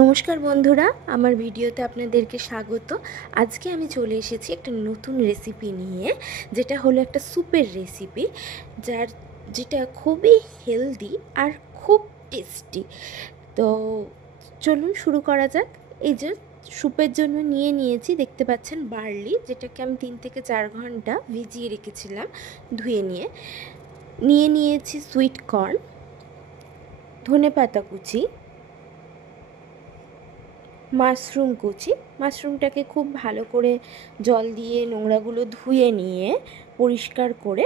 নমস্কার বন্ধুরা, আমার ভিডিওতে আপনাদেরকে স্বাগত। আজকে আমি চলে এসেছি একটা নতুন রেসিপি নিয়ে, যেটা হলো একটা স্যুপের রেসিপি, যেটা খুবই হেলদি আর খুব টেস্টি। তো চলুন শুরু করা যাক। এই যে স্যুপের জন্য নিয়েছি, দেখতে পাচ্ছেন বার্লি, যেটাকে আমি 3 থেকে 4 ঘন্টা ভিজিয়ে রেখেছিলাম ধুয়ে নিয়েছি সুইট কর্ন, ধনেপাতা কুচি, মাশরুম কুচি। মাশরুমটাকে খুব ভালো করে জল দিয়ে নোংরাগুলো ধুয়ে নিয়ে পরিষ্কার করে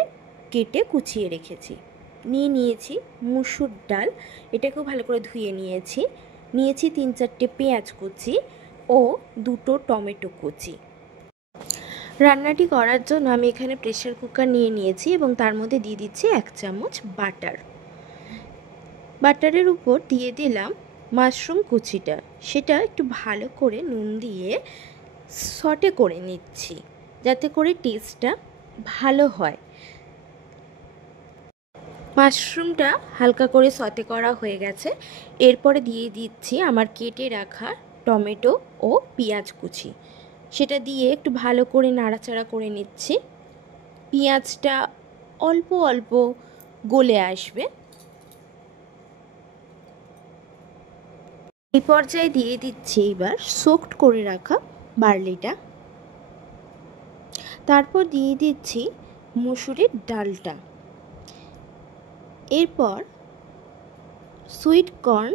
কেটে কুচিয়ে রেখেছি। নিয়েছি মুসুর ডাল, এটাকেও ভালো করে ধুয়ে নিয়েছি 3-4টে পেঁয়াজ কুচি ও 2টো টমেটো কুচি। রান্নাটি করার জন্য আমি এখানে প্রেসার কুকার নিয়েছি এবং তার মধ্যে দিয়ে দিচ্ছি 1 চামচ বাটার। বাটারের উপর দিয়ে দিলাম মাশরুম কুচিটা, সেটা একটু ভালো করে নুন দিয়ে সটে করে নিচ্ছি, যাতে করে টেস্টটা ভালো হয়। মাশরুমটা হালকা করে সটে করা হয়ে গেছে। এরপরে দিয়ে দিচ্ছি আমার কেটে রাখা টমেটো ও পেঁয়াজ কুচি, সেটা দিয়ে একটু ভালো করে নাড়াচাড়া করে নিচ্ছি। পেঁয়াজটা অল্প অল্প গলে আসবে। এই পর্যায়ে দিয়ে দিচ্ছি এবার সোকড করে রাখা বার্লিটা, তারপর দিয়ে দিচ্ছি মুসুরের ডালটা, এরপর সুইট কর্ন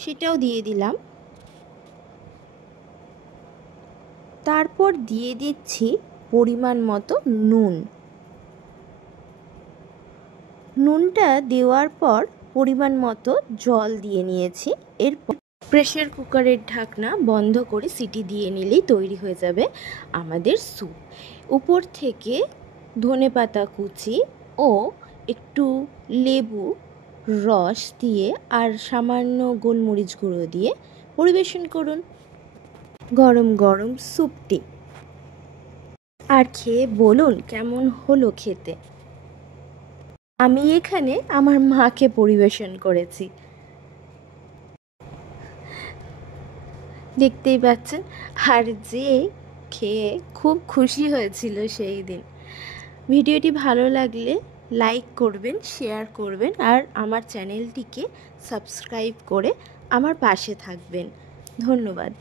সেটাও দিয়ে দিলাম, তারপর দিয়ে দিচ্ছি পরিমাণ মতো নুনটা দেওয়ার পর পরিমাণ মতো জল দিয়ে নিয়েছি। এরপর প্রেসার কুকারের ঢাকনা বন্ধ করে সিটি দিয়ে নিলেই তৈরি হয়ে যাবে আমাদের স্যুপ। উপর থেকে ধনেপাতা কুচি ও একটু লেবু রস দিয়ে আর সামান্য গোলমরিচ গুঁড়ো দিয়ে পরিবেশন করুন গরম গরম স্যুপটি, আর খেয়ে বলুন কেমন হলো খেতে। আমি এখানে আমার মাকে পরিবেশন করেছি, দেখতেই পাচ্ছেন, আর যে খেয়ে খুব খুশি হয়েছিল সেই দিন। ভিডিওটি ভালো লাগলে লাইক করবেন, শেয়ার করবেন আর আমার চ্যানেলটিকে সাবস্ক্রাইব করে আমার পাশে থাকবেন। ধন্যবাদ।